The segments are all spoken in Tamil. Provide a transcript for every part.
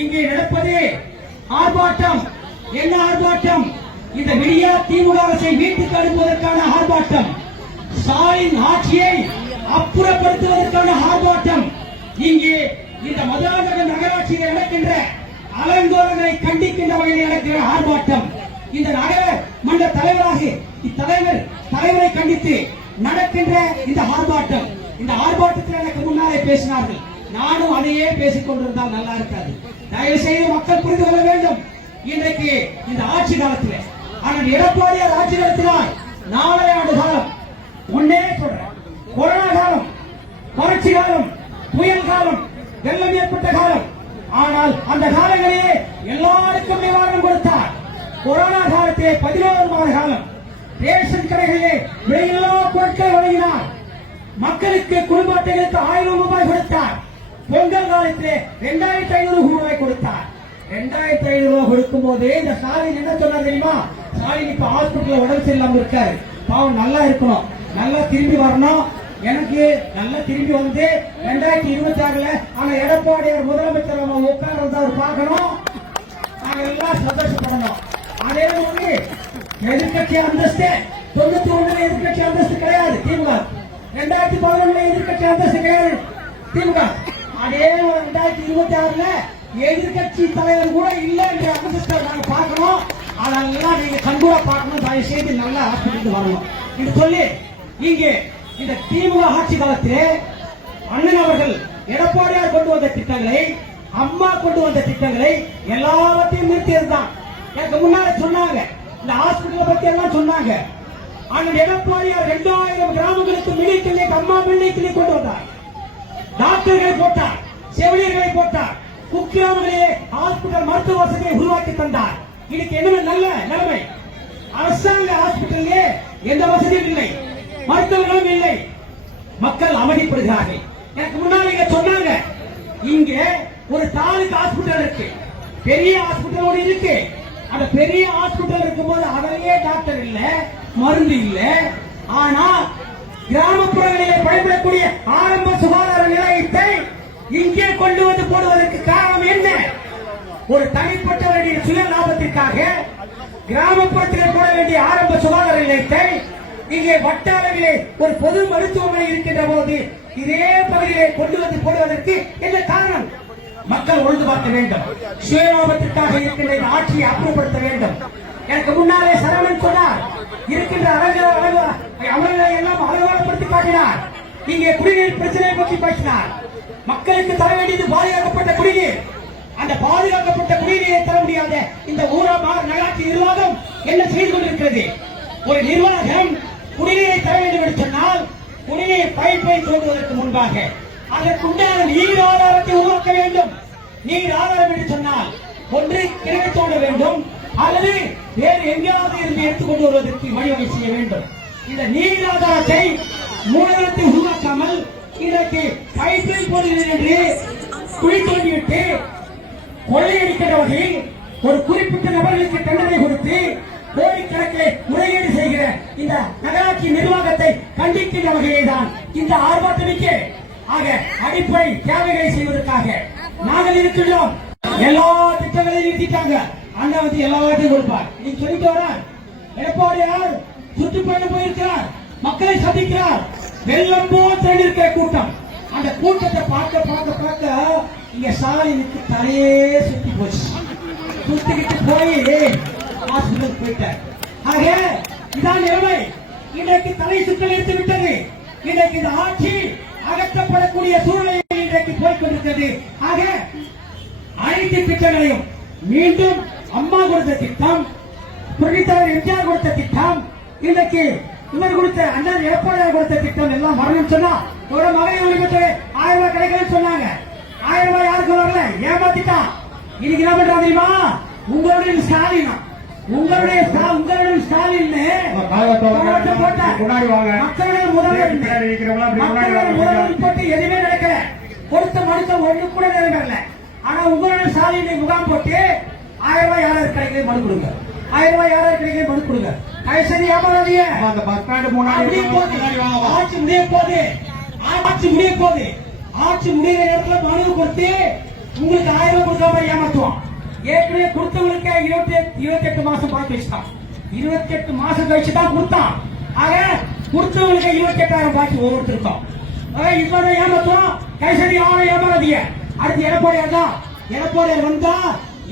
இங்கே நடப்பது ஆர்ப்பாட்டம். என்ன ஆர்ப்பாட்டம்? இந்த விடியா திமுக அரசை வீட்டுக்கு அனுப்புவதற்கான ஆர்ப்பாட்டம். ஸ்டாலின் ஆட்சியை அப்புறப்படுத்துவதற்கான ஆர்ப்பாட்டம். இங்கே இந்த மதுராந்தக நகராட்சியில் நடக்கின்ற அலங்கோலங்களை கண்டிக்கின்ற வகையில் நடக்கிற ஆர்ப்பாட்டம். இந்த நகர மன்ற தலைவராக இத்தலைவர் தலைவரை கண்டித்து நடக்கின்ற இந்த ஆர்ப்பாட்டம். இந்த ஆர்ப்பாட்டத்தில் எனக்கு முன்னாலே பேசினார்கள். நானும் அதையே பேசிக் கொண்டிருந்தால் நல்லா இருக்காது. தயவு செய்து மக்கள் புரிந்து கொள்ள வேண்டும். இன்றைக்கு இந்த ஆட்சி காலத்தில் ஆனால் எடப்பாடியார் ஆட்சி காலத்தினால் நாளை ஆண்டு காலம் உன்னே சொல்றேன் கொரோனா காலம் வறட்சி காலம் புயல் காலம் வெள்ளம் ஏற்பட்ட காலம். ஆனால் அந்த காலங்களிலே எல்லாருக்கும் நிவாரணம் கொடுத்தார். கொரோனா காலத்திலே பதினோரு மாத காலம் ரேஷன் கடைகளிலே விலையில்லா பொருட்களை வழங்கினார். மக்களுக்கு குடும்ப அட்டைகளுக்கு ஆயிரம் ரூபாய் கொடுத்தார். பொங்கல் காலத்திலே இரண்டாயிரத்தி ஐநூறு ரூபாய் கொடுத்தார். இரண்டாயிரத்தி ஐநூறு ரூபாய் கொடுக்கும் போது இந்த ஸ்டாலின் என்ன சொன்னார் தெரியுமா? ஸ்டாலின் இப்ப ஹாஸ்பிட்டல் உடம்பு சரியில்லாம இருக்காரு. பாவம் நல்லா இருக்கணும். நல்லா திரும்பி வரணும். எனக்கு நல்லா திரும்பி வந்து ரெண்டாயிரத்தி இருபத்தி ஆறுல ஆனா எடப்பாடியார் முதலமைச்சர் நம்ம உட்கார்ந்து அவர் பார்க்கணும். நாங்க எல்லாம் சந்தோஷப்படணும். அதே மாதிரி எதிர்கட்சி அந்தஸ்து தொண்ணூத்தி ஒண்ணுல எதிர்கட்சி அந்தஸ்து கிடையாது திமுக. ரெண்டாயிரத்தி பதினொன்னுல எதிர்கட்சி அந்தஸ்து கிடையாது திமுக. அதே ரெண்டாயிரத்தி இருபத்தி ஆறுல எதிர்கட்சி தலைவர் கூட இல்லை என்ற அந்தஸ்தை நாங்க பார்க்கணும். அதெல்லாம் நீங்க கண்கூட பார்க்கணும். தயவு செய்து நல்ல ஹாஸ்பிட்டலுக்கு வரணும். என்று சொல்லி இங்கே இந்த திமுக ஆட்சி காலத்திலே அண்ணன் அவர்கள் எடப்பாடியார் கொண்டு வந்த திட்டங்களை அம்மா கொண்டு வந்த திட்டங்களை எல்லாவற்றையும் நிறுத்தியதுதான். எனக்கு முன்னால சொன்னாங்க. இந்த ஹாஸ்பிட்டலை பத்தி எல்லாம் சொன்னாங்க. அண்ணன் எடப்பாடியார் இரண்டாயிரம் கிராமங்களுக்கு mini clinic Amma mini clinic கொண்டு வந்தார். டாக்டர்களை போட்டார் செவிலியர்களை போட்டார் குக்கிராமங்களிலே ஹாஸ்பிட்டல் மருத்துவ வசதியை உருவாக்கி தந்தார். இன்னைக்கு என்ன நல்ல நிலைமை? அரசாங்க ஹாஸ்பிட்டலே எந்த வசதியும் இல்லை மருத்துவர்களும் இல்லை மக்கள் அமைதிப்படுகிறார்கள். எனக்கு முன்னாடி இங்க சொன்னாங்க இங்க ஒரு தாலுக்கு ஹாஸ்பிட்டல் இருக்கு. பெரிய ஹாஸ்பிட்டல் ஒன்று இருக்கு. அந்த பெரிய ஹாஸ்பிட்டல் இருக்கும்போது அதிலேயே டாக்டர் இல்ல மருந்து இல்ல. ஆனா கிராமப்புறங்களிலே பயன்படக்கூடிய ஆரம்ப சுகாதார இங்கே கொண்டு வந்து போடுவதற்கு காரணம் என்ன? ஒரு தனிப்பட்டவருடைய சுய லாபத்திற்காக கிராமப்புறத்தில் போட வேண்டிய ஆரம்ப சுகாதார நிலையத்தை இங்கே வட்டாரங்களே ஒரு பொது மருத்துவமனை இருக்கின்ற போது இதே பகுதியிலே கொண்டு வந்து போடுவதற்கு என்ன காரணம்? மக்கள் ஒழுங்கு பார்க்க வேண்டும். சுயலாபத்திற்காக இருக்கின்ற ஆட்சியை அப்புறப்படுத்த வேண்டும். எனக்கு முன்னாலே சரவணன் சொன்னார் இருக்கின்ற அரசு அழகு அமல்களை எல்லாம் அலங்காரப்படுத்தி காட்டினார். இங்கே குடிநீர் பிரச்சனையை பற்றி பேசினார். மக்களுக்கு தர வேண்டியது பாதுகாக்கப்பட்ட குடிநீர். அந்த பாதுகாக்கப்பட்ட குடிநீரை தர முடியாத இந்த ஊரா நகராட்சி நிர்வாகம் என்ன செய்து கொண்டிருக்கிறது? ஒரு நிர்வாகம் குடிநீரை தர வேண்டும் என்று சொன்னால் குடிநீர் பைப்பை தோண்டுவதற்கு முன்பாக அதற்குண்டான நீர் ஆதாரத்தை உருவாக்க வேண்டும். நீர் ஆதாரம் என்று சொன்னால் ஒன்று கிணறு தோண்ட வேண்டும் அல்லது வேறு எங்கேயாவது இருந்து எடுத்துக்கொண்டு வருவதற்கு வழிவகை செய்ய வேண்டும். இந்த நீர் ஆதாரத்தை மூலதனத்தை உருவாக்காமல் கீழக்கு பைப்பில் போடுகிறேன் என்று குழி கொள்ளையடிக்கிற வகையில் ஒரு குறிப்பிட்ட நபர்களுக்கு தண்டனை கொடுத்து கோடிக்கணக்கில் முறையீடு செய்கிற இந்த நகராட்சி நிர்வாகத்தை கண்டிக்கின்ற வகையில்தான் இந்த ஆர்ப்பாட்டமிக்க ஆக அடிப்படை தேவைகளை செய்வதற்காக நாங்கள் இருக்கின்றோம். எல்லா திட்டங்களையும் நிறுத்திட்டாங்க. அண்ணன் வந்து எல்லாத்தையும் கொடுப்பார். நீ சொல்லிட்டு வர எடப்பாடியார் சுற்றுப்பயணம் போயிருக்கிறார். மக்களை சந்திக்கிறார். வெள்ளம் போல் கூட்டம். அந்த கூட்டத்தை பார்க்க பார்க்க பார்க்க இங்க ஸ்டாலினுக்கு தலையே சுத்தி போச்சு. சுத்திக்கிட்டு போய் ஹாஸ்பிட்டல் போயிட்டார் ஆக இதான் நிலைமை. இன்றைக்கு தலை சுத்தல் எடுத்து விட்டது. இன்றைக்கு இந்த ஆட்சி அகற்றப்படக்கூடிய சூழ்நிலை இன்றைக்கு போய் கொண்டிருக்கிறது ஆக அனைத்து திட்டங்களையும் மீண்டும் அம்மா கொடுத்த திட்டம் புரட்சித்தலைவர் எம்ஜிஆர் கொடுத்த திட்டம் இன்றைக்கு இவர் கொடுத்த அண்ணா எடப்பாடியார் கொடுத்த திட்டம் எல்லாம் வரணும் சொன்னா ஒரு மகளிர் உரிமை தொகை ஆயிரம் ரூபாய் கிடைக்கணும்னு சொன்னாங்க. ஆயிரம் ரூபாய் யாருக்கு வரல? ஏமாத்திட்டான் இன்னைக்கு என்ன பண்றான் தெரியுமா? உங்களுடைய ஸ்டாலின். உங்களுடைய உங்களுடைய ஸ்டாலின். முன்னாடி வாங்க. மக்களுடைய முதல்வர் முதல்வர் போட்டு எதுவுமே நடக்கல. கொடுத்த மனுக்க ஒண்ணு கூட நிறைவேறல. ஆனா உங்களுடைய ஸ்டாலினை முகாம் போட்டு ஆயிரம் ரூபாய் யாராவது கிடைக்கிறது மனு கொடுங்க. ஆயிரம் ரூபாய் யாராவது கிடைக்கிறது மனு கொடுங்க. சரி ஏமாறாதீங்க. அந்த பஸ் ஸ்டாண்ட் முன்னாடி போகுது. ஆட்சி முடிய போகுது. ஆட்சி முடிய போகுது. ஆட்சி முடிகிற நேரத்துல மனு கொடுத்து உங்களுக்கு ஆயிரம் ரூபாய் கொடுக்காம ஏமாத்துவான் ஏற்கனவே கொடுத்தவங்களுக்கு இருபத்தி இருபத்தி எட்டு மாசம் பார்த்து வச்சுட்டான். இருபத்தி எட்டு மாசம் கழிச்சு தான் கொடுத்தான். ஆக கொடுத்தவங்களுக்கு இருபத்தி எட்டாயிரம் பாக்கி ஒவ்வொருத்தருக்கும் இப்பதான் ஏமாத்துவோம். கைசடி அவனை ஏமாறாதீங்க. அடுத்து எடப்பாடியார் தான். எடப்பாடியார் வந்தா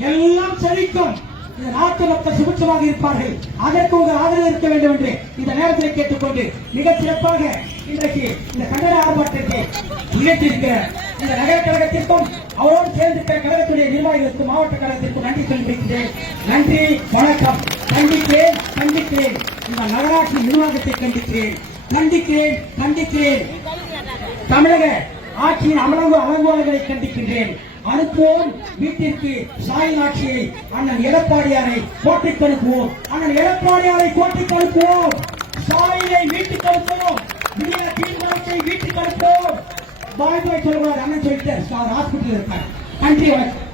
எல்லாம் செழிக்கும். இந்த நாட்டு மக்கள் சுபிட்சமாக இருப்பார்கள். அதற்கு உங்கள் ஆதரவு இருக்க வேண்டும் என்று இந்த நேரத்தில் கேட்டுக்கொண்டு மிக சிறப்பாக இன்றைக்கு இந்த கண்டன ஆர்ப்பாட்டத்தை நிகழ்த்தியிருக்கிற இந்த நகர கழகத்திற்கும் அவரோடு சேர்ந்திருக்கிற கழகத்துடைய நிர்வாகிகளுக்கும் மாவட்ட கழகத்திற்கும் நன்றி தெரிவிக்கிறேன் நன்றி வணக்கம். கண்டிக்கிறேன் கண்டிக்கிறேன். இந்த நகராட்சி நிர்வாகத்தை கண்டிக்கிறேன். கண்டிக்கிறேன் கண்டிக்கிறேன். தமிழக ஆட்சியின் அமலங்கு அலங்கோலங்களை கண்டிக்கின்றேன். அனுப்புவோம். வீட்டிற்கு சாய் ஆட்சியை அண்ணன் எடப்பாடியாரை கோட்டைக்கு அனுப்புவோம் அண்ணன் எடப்பாடியாரை கோட்டைக்கு அனுப்புவோம் சாயிலை வீட்டுக்கு அனுப்புவோம் விடிய தீர்மானத்தை வீட்டுக்கு அனுப்புவோம் பாய் பாய் சொல்லக்கூடாது அண்ணன் சொல்லிட்டு ஹாஸ்பிட்டல் இருக்கார். நன்றி வணக்கம்.